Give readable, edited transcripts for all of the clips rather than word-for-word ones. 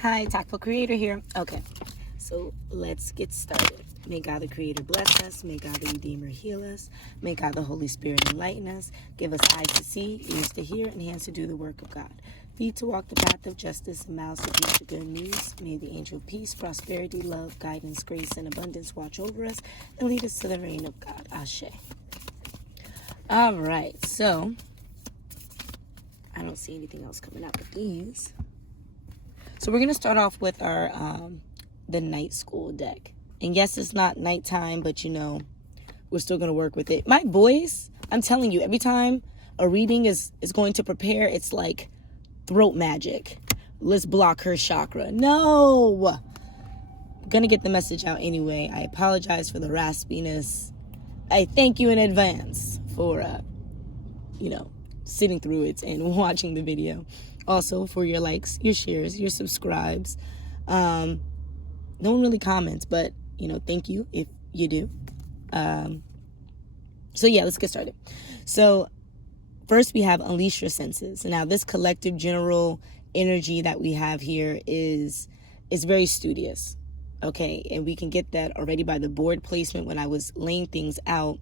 Hi, TAKful Creator here. Okay, so let's get started. May God the Creator bless us. May God the Redeemer heal us. May God the Holy Spirit enlighten us. Give us eyes to see, ears to hear, and hands to do the work of God. Feet to walk the path of justice, and mouths to preach the good news. May the angel of peace, prosperity, love, guidance, grace, and abundance watch over us and lead us to the reign of God. Ashe. All right, so I don't see anything else coming up with these. So we're going to start off with our the night school deck. And yes, it's not nighttime, but we're still going to work with it. My voice, I'm telling you, every time a reading is going to prepare, it's like throat magic. Let's block her chakra. No! I'm going to get the message out anyway. I apologize for the raspiness. I thank you in advance for, sitting through it and watching the video. Also, for your likes, your shares, your subscribes. No one really comments, but, thank you if you do. So, yeah, let's get started. So, first we have unleash your senses. Now, this collective general energy that we have here is very studious, okay? And we can get that already by the board placement when I was laying things out.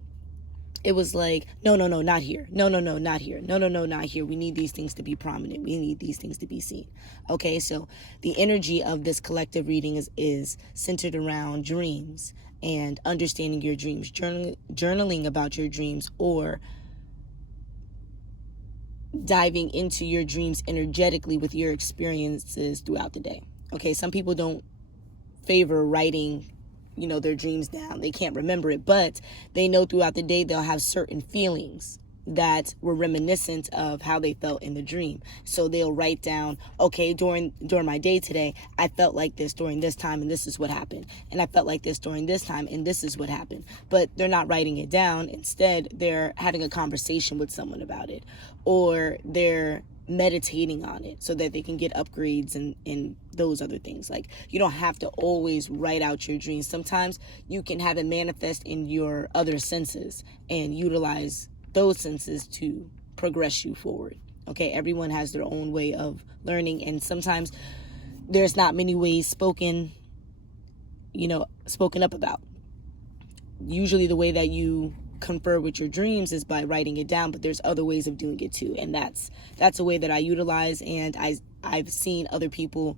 It was like, no, not here. No, not here. No, not here. We need these things to be prominent. We need these things to be seen. Okay, so the energy of this collective reading is centered around dreams and understanding your dreams, journaling about your dreams, or diving into your dreams energetically with your experiences throughout the day. Okay, some people don't favor writing their dreams down. They can't remember it, but they know throughout the day they'll have certain feelings that were reminiscent of how they felt in the dream. So they'll write down, okay, during my day today, I felt like this during this time, and this is what happened. And I felt like this during this time, and this is what happened. But they're not writing it down. Instead, they're having a conversation with someone about it, or they're meditating on it so that they can get upgrades and those other things. Like, you don't have to always write out your dreams. Sometimes you can have it manifest in your other senses and utilize those senses to progress you forward. Okay, everyone has their own way of learning, and sometimes there's not many ways spoken up about. Usually the way that you confer with your dreams is by writing it down, but there's other ways of doing it too, and that's a way that I utilize, and I've seen other people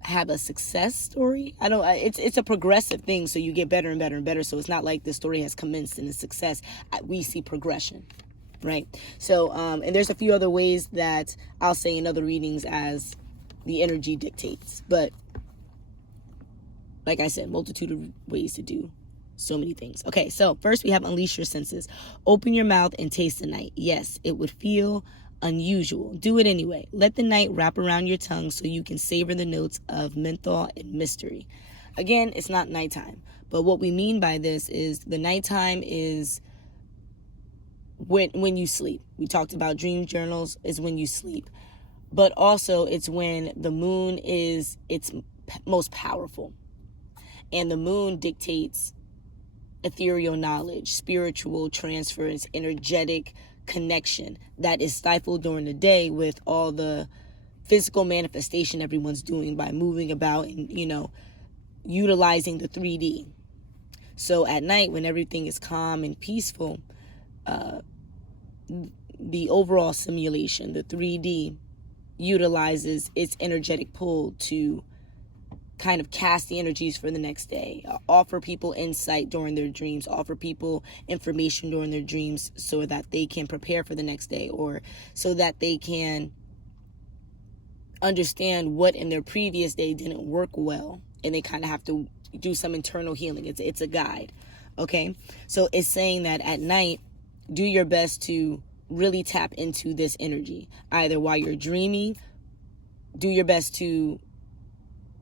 have a success story. It's a progressive thing, so you get better and better and better. So it's not like the story has commenced in a success. We see progression, right? So and there's a few other ways that I'll say in other readings as the energy dictates, but like I said, multitude of ways to do so many things. Okay, so first we have unleash your senses. Open your mouth and taste the night. Yes, it would feel unusual. Do it anyway. Let the night wrap around your tongue so you can savor the notes of menthol and mystery. Again, it's not nighttime, but what we mean by this is the nighttime is when you sleep. We talked about dream journals is when you sleep, but also it's when the moon is its most powerful, and the moon dictates ethereal knowledge, spiritual transference, energetic connection that is stifled during the day with all the physical manifestation everyone's doing by moving about and utilizing the 3D. So at night, when everything is calm and peaceful, the overall simulation, the 3D, utilizes its energetic pull to kind of cast the energies for the next day, offer people insight during their dreams, offer people information during their dreams so that they can prepare for the next day, or so that they can understand what in their previous day didn't work well, and they kind of have to do some internal healing. It's a guide, okay? So it's saying that at night, do your best to really tap into this energy, either while you're dreaming, do your best to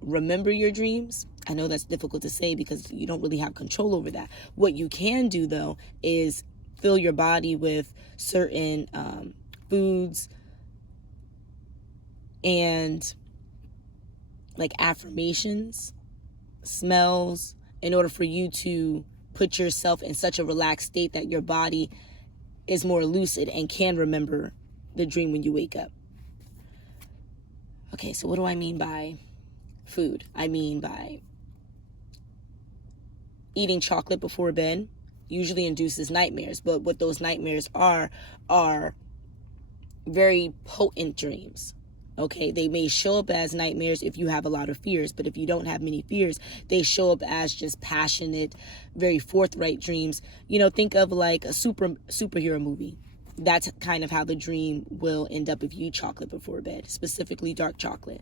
remember your dreams. I know that's difficult to say because you don't really have control over that. What you can do, though, is fill your body with certain foods and like affirmations, smells, in order for you to put yourself in such a relaxed state that your body is more lucid and can remember the dream when you wake up. Okay, so what do I mean by food? I mean by eating chocolate before bed usually induces nightmares, but what those nightmares are very potent dreams. Okay, they may show up as nightmares if you have a lot of fears, but if you don't have many fears, they show up as just passionate, very forthright dreams. You know, think of like a superhero movie. That's kind of how the dream will end up if you eat chocolate before bed, specifically dark chocolate.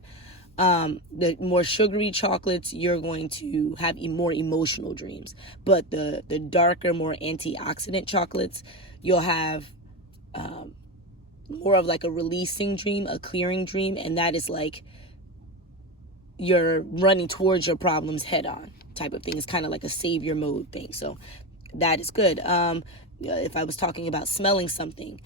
The more sugary chocolates, you're going to have more emotional dreams. But the darker, more antioxidant chocolates, you'll have more of like a releasing dream, a clearing dream, and that is like you're running towards your problems head on type of thing. It's kind of like a savior mode thing. So that is good. If I was talking about smelling something,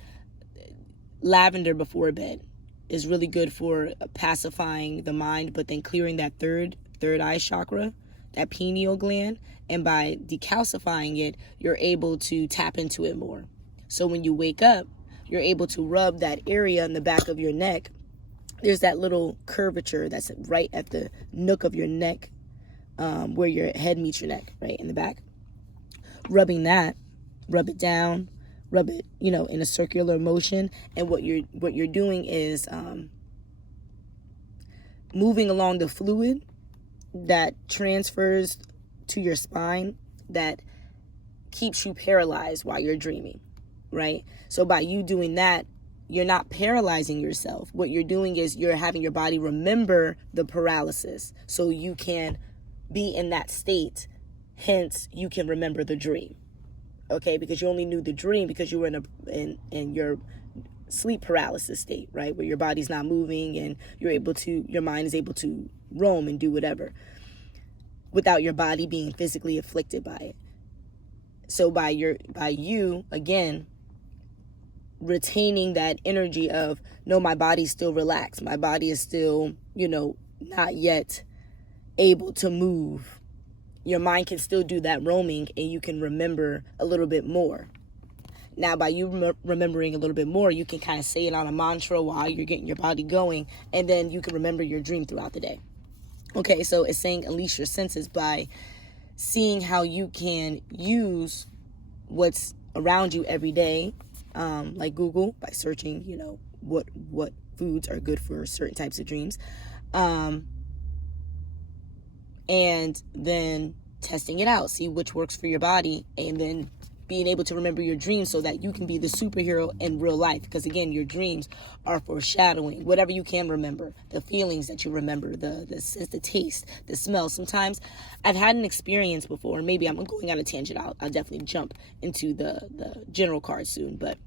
lavender before bed is really good for pacifying the mind, but then clearing that third eye chakra, that pineal gland, and by decalcifying it, you're able to tap into it more. So when you wake up, you're able to rub that area in the back of your neck. There's that little curvature that's right at the nook of your neck, where your head meets your neck, right in the back. Rubbing that, rub it down, rub it, in a circular motion. And what you're doing is moving along the fluid that transfers to your spine that keeps you paralyzed while you're dreaming, right? So by you doing that, you're not paralyzing yourself. What you're doing is you're having your body remember the paralysis so you can be in that state. Hence, you can remember the dream. Okay, because you only knew the dream because you were in your sleep paralysis state, right? Where your body's not moving and your mind is able to roam and do whatever without your body being physically afflicted by it. So by you again retaining that energy of, no, my body's still relaxed. My body is still, not yet able to move. Your mind can still do that roaming and you can remember a little bit more. Now, by you remembering a little bit more, you can kind of say it on a mantra while you're getting your body going, and then you can remember your dream throughout the day. Okay, so it's saying unleash your senses by seeing how you can use what's around you every day, like Google, by searching, what foods are good for certain types of dreams, and then testing it out, see which works for your body, and then being able to remember your dreams so that you can be the superhero in real life. Because again, your dreams are foreshadowing whatever you can remember, the feelings that you remember, the sense, the taste, the smell. Sometimes I've had an experience before, maybe I'm going on a tangent, I'll definitely jump into the general card soon, but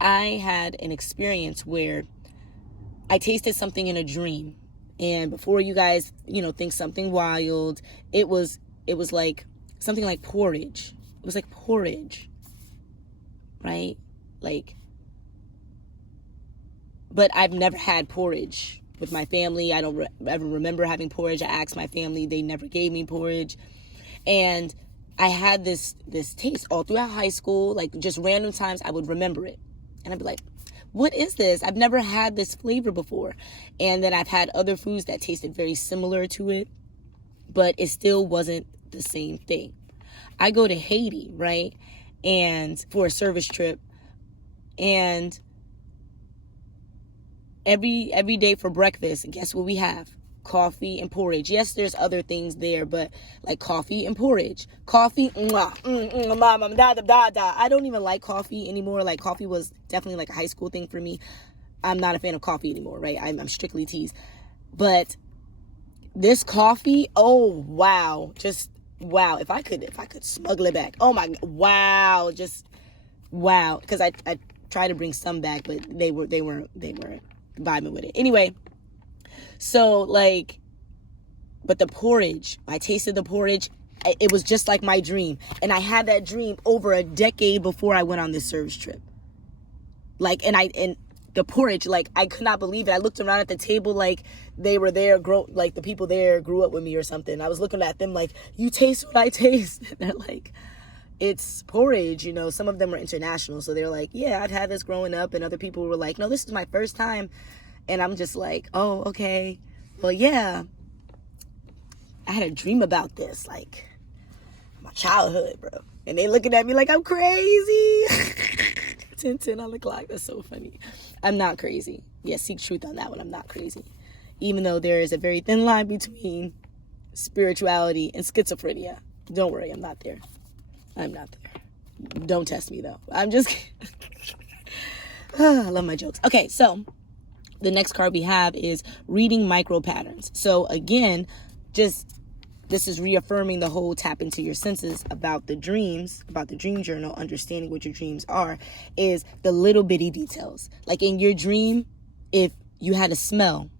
I had an experience where I tasted something in a dream, and before you guys think something wild, it was like something like porridge. It was like porridge, right? But I've never had porridge with my family. I don't ever remember having porridge. I asked my family, they never gave me porridge. And I had this taste all throughout high school, like just random times I would remember it. And I'd be like, what is this? I've never had this flavor before. And then I've had other foods that tasted very similar to it, but it still wasn't the same thing. I go to Haiti, right? And for a service trip, and every day for breakfast, guess what we have? Coffee and porridge. Yes, there's other things there, but like coffee and porridge. Coffee, I don't even like coffee anymore. Like coffee was definitely like a high school thing for me. I'm not a fan of coffee anymore, right? I'm strictly teas. But this coffee, oh wow, just wow. If I could smuggle it back. Oh my, wow, just wow. Because I tried to bring some back, but they weren't vibing with it. Anyway, so but the porridge, I tasted the porridge. It was just like my dream, and I had that dream over a decade before I went on this service trip. And the porridge, I could not believe it. I looked around at the table like they were there, the people there grew up with me or something. I was looking at them like, you taste what I taste. And they're like, it's porridge, Some of them were international, so they're like, yeah, I've had this growing up. And other people were like, no, this is my first time. And I'm just like, oh, okay. Well, yeah, I had a dream about this, like my childhood, bro. And they looking at me like I'm crazy. 10 on the clock. That's so funny. I'm not crazy. Yeah, seek truth on that one. I'm not crazy. Even though there is a very thin line between spirituality and schizophrenia. Don't worry, I'm not there. I'm not there. Don't test me, though. I'm just I love my jokes. Okay, so the next card we have is reading micro patterns. So again, this is reaffirming the whole tap into your senses about the dreams, about the dream journal, understanding what your dreams are, is the little bitty details. Like in your dream, if you had a smell,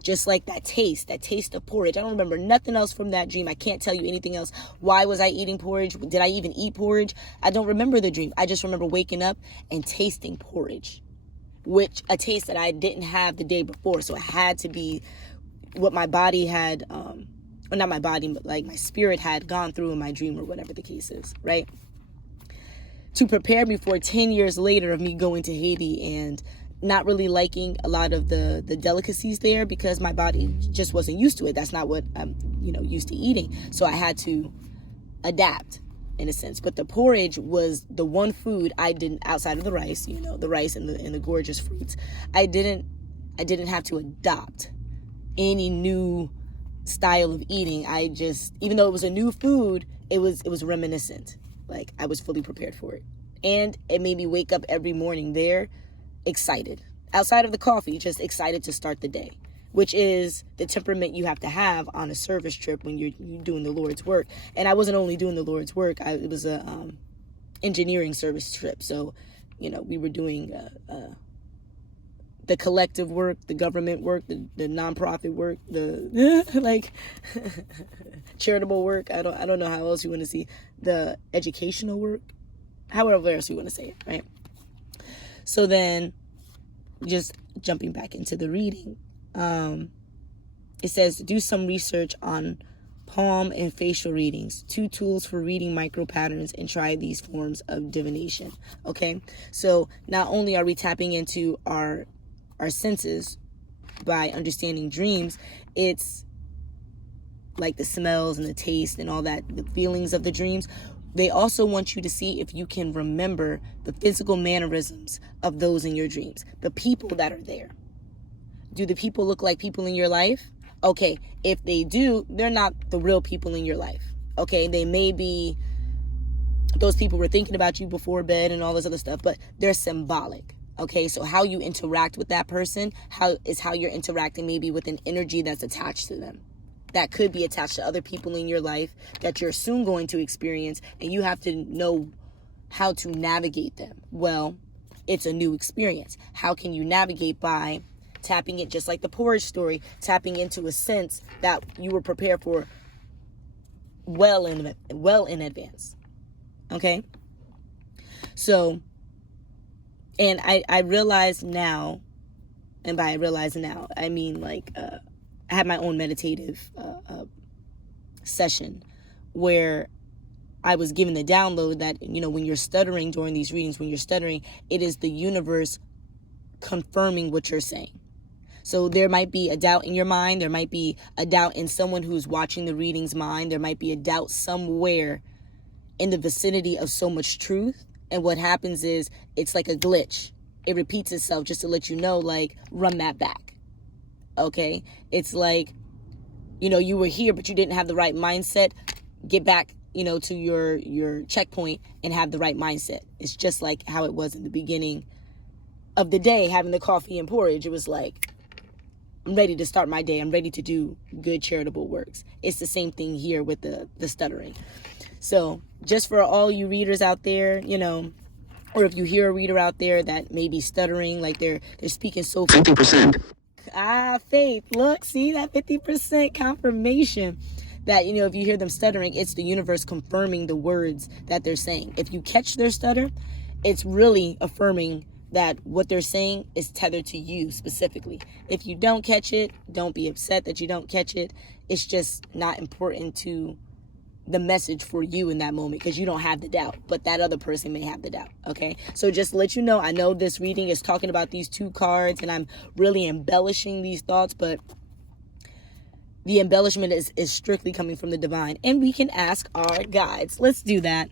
just like that taste of porridge. I don't remember nothing else from that dream. I can't tell you anything else. Why was I eating porridge? Did I even eat porridge? I don't remember the dream. I just remember waking up and tasting porridge, which a taste that I didn't have the day before. So it had to be what my body had, or not my body, but like my spirit had gone through in my dream or whatever the case is, right? To prepare me for 10 years later of me going to Haiti and not really liking a lot of the delicacies there because my body just wasn't used to it. That's not what I'm, used to eating. So I had to adapt in a sense. But the porridge was the one food I didn't, outside of the rice, the rice and the gorgeous fruits. I didn't have to adopt any new style of eating. I just, even though it was a new food, it was reminiscent. Like I was fully prepared for it. And it made me wake up every morning there excited. Outside of the coffee, just excited to start the day, which is the temperament you have to have on a service trip when you're doing the Lord's work. And I wasn't only doing the Lord's work, it was a engineering service trip. So, we were doing the collective work, the government work, the nonprofit work, the like charitable work. I don't know how else you want to see, the educational work, however else you want to say it, right? So then, just jumping back into the reading, it says do some research on palm and facial readings, 2 tools for reading micro patterns, and try these forms of divination. Okay, so not only are we tapping into our senses by understanding dreams, it's like the smells and the taste and all that, the feelings of the dreams. They also want you to see if you can remember the physical mannerisms of those in your dreams, the people that are there. Do the people look like people in your life? Okay, if they do, they're not the real people in your life. Okay, they may be, those people were thinking about you before bed and all this other stuff, but they're symbolic. Okay, so how you interact with that person, how you're interacting maybe with an energy that's attached to them. That could be attached to other people in your life that you're soon going to experience, and you have to know how to navigate them. Well, it's a new experience. How can you navigate? By tapping it, just like the porridge story, tapping into a sense that you were prepared for well in advance. Okay? So, and I realize now, and by realizing now, I mean like, I had my own meditative session where I was given the download that, when you're stuttering during these readings, when you're stuttering, it is the universe confirming what you're saying. So there might be a doubt in your mind. There might be a doubt in someone who's watching the reading's mind. There might be a doubt somewhere in the vicinity of so much truth. And what happens is it's like a glitch. It repeats itself just to let you know, like, run that back. Okay, it's like, you were here, but you didn't have the right mindset. Get back, to your checkpoint and have the right mindset. It's just like how it was in the beginning of the day, having the coffee and porridge. It was like, I'm ready to start my day. I'm ready to do good charitable works. It's the same thing here with the stuttering. So just for all you readers out there, or if you hear a reader out there that may be stuttering, like they're speaking so 50%. Faith. Look, see that 50% confirmation that, if you hear them stuttering, it's the universe confirming the words that they're saying. If you catch their stutter, it's really affirming that what they're saying is tethered to you specifically. If you don't catch it, don't be upset that you don't catch it. It's just not important to the message for you in that moment, because you don't have the doubt, but that other person may have the doubt. Okay, so just to let you know, I know this reading is talking about these 2 cards and I'm really embellishing these thoughts, but the embellishment is strictly coming from the divine, and we can ask our guides. Let's do that.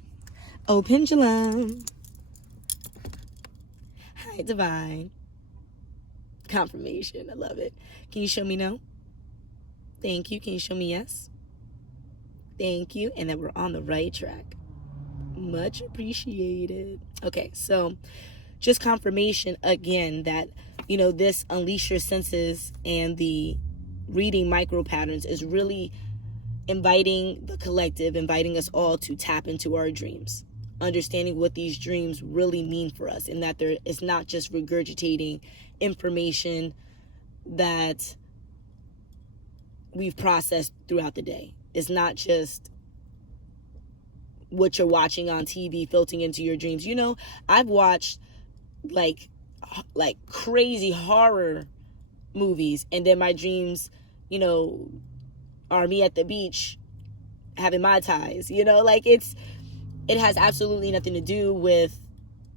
Oh, pendulum. Hi, divine. Confirmation. I love it. Can you show me no? Thank you. Can you show me yes? Thank you. And that we're on the right track. Much appreciated. Okay, so just confirmation again that, this unleash your senses and the reading micro patterns is really inviting the collective, inviting us all to tap into our dreams, understanding what these dreams really mean for us, and that it's not just regurgitating information that we've processed throughout the day. It's not just what you're watching on TV filtering into your dreams. I've watched like crazy horror movies, and then my dreams, are me at the beach having Mai Tais. It has absolutely nothing to do with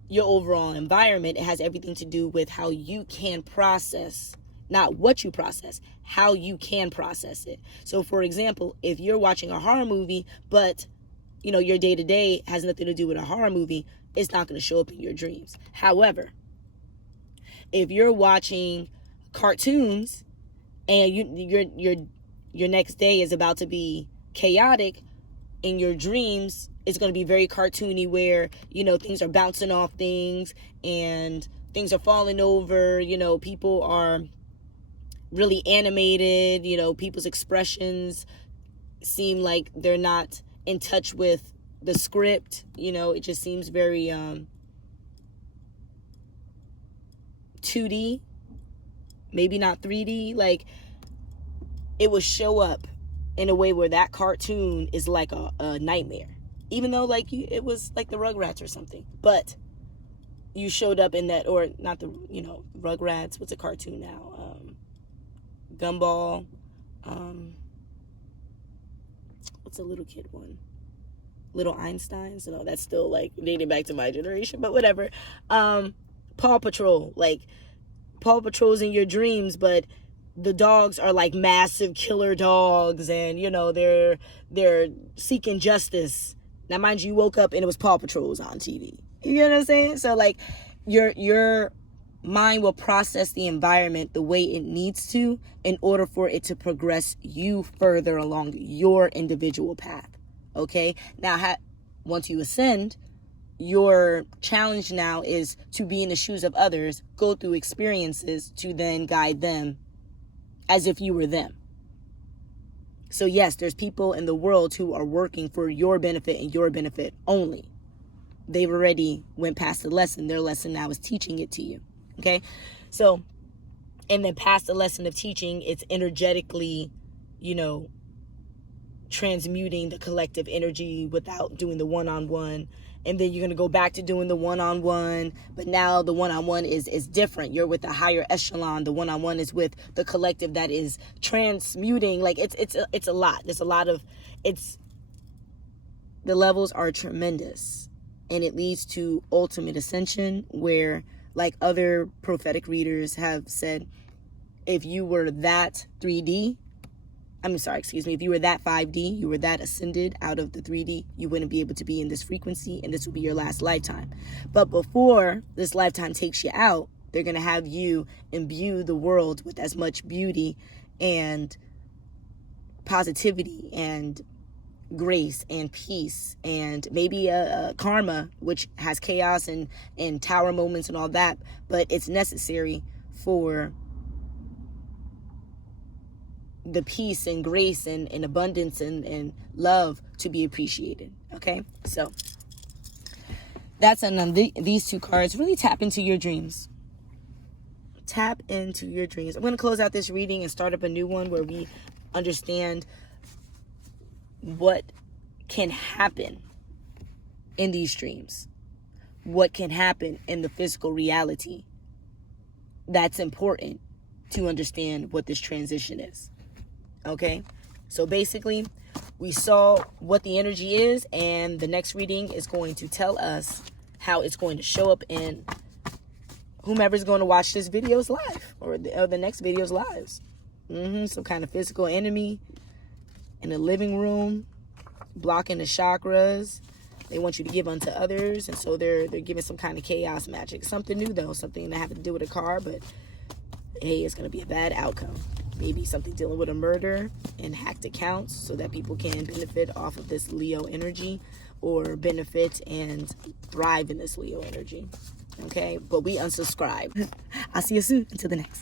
your overall environment. It has everything to do with how you can process, not what you process, how you can process it. So for example, if you're watching a horror movie, but your day-to-day has nothing to do with a horror movie, it's not going to show up in your dreams. However, if you're watching cartoons and your next day is about to be chaotic, in your dreams it's going to be very cartoony, where things are bouncing off things and things are falling over, people are really animated, people's expressions seem like they're not in touch with the script. It just seems very 2D, maybe not 3D. Like, it will show up in a way where that cartoon is like a nightmare, even though it was like the Rugrats or something, but you showed up in that, or not the Rugrats, what's a cartoon now, Gumball, what's a little kid one, Little Einsteins. No, that's still dating back to my generation, but whatever. Paw Patrol, Paw Patrol's in your dreams, but the dogs are massive killer dogs, and they're seeking justice. Now, mind you woke up and it was Paw Patrol's on TV. You know what I'm saying? So your mind will process the environment the way it needs to in order for it to progress you further along your individual path. Okay? Now, once you ascend, your challenge now is to be in the shoes of others, go through experiences to then guide them as if you were them. So yes, there's people in the world who are working for your benefit and your benefit only. They've already went past the lesson. Their lesson now is teaching it to you. Okay? So, and then past the lesson of teaching, it's energetically, transmuting the collective energy without doing the one-on-one. And then you're going to go back to doing the one-on-one, but now the one-on-one is different. You're with the higher echelon. The one-on-one is with the collective that is transmuting. It's a lot. There's a lot of, the levels are tremendous, and it leads to ultimate ascension, where other prophetic readers have said, if you were that 3D, if you were that 5D, you were that ascended out of the 3D, you wouldn't be able to be in this frequency, and this would be your last lifetime. But before this lifetime takes you out, they're going to have you imbue the world with as much beauty and positivity and grace and peace, and maybe a karma, which has chaos and tower moments and all that, but it's necessary for the peace and grace and abundance and love to be appreciated. Okay, so that's on these 2 cards. Really tap into your dreams. Tap into your dreams. I'm going to close out this reading and start up a new one where we understand what can happen in these dreams, what can happen in the physical reality. That's important to understand what this transition is. Okay, so basically We saw what the energy is, and the next reading is going to tell us how it's going to show up in whomever's going to watch this video's life, or the next video's lives. Some kind of physical enemy in the living room, blocking the chakras. They want you to give unto others, and so they're giving some kind of chaos magic. Something new, though, something that have to do with a car, but hey, it's going to be a bad outcome. Maybe something dealing with a murder and hacked accounts so that people can benefit off of this Leo energy, or benefit and thrive in this Leo energy. Okay, but we unsubscribe. I'll see you soon. Until the next.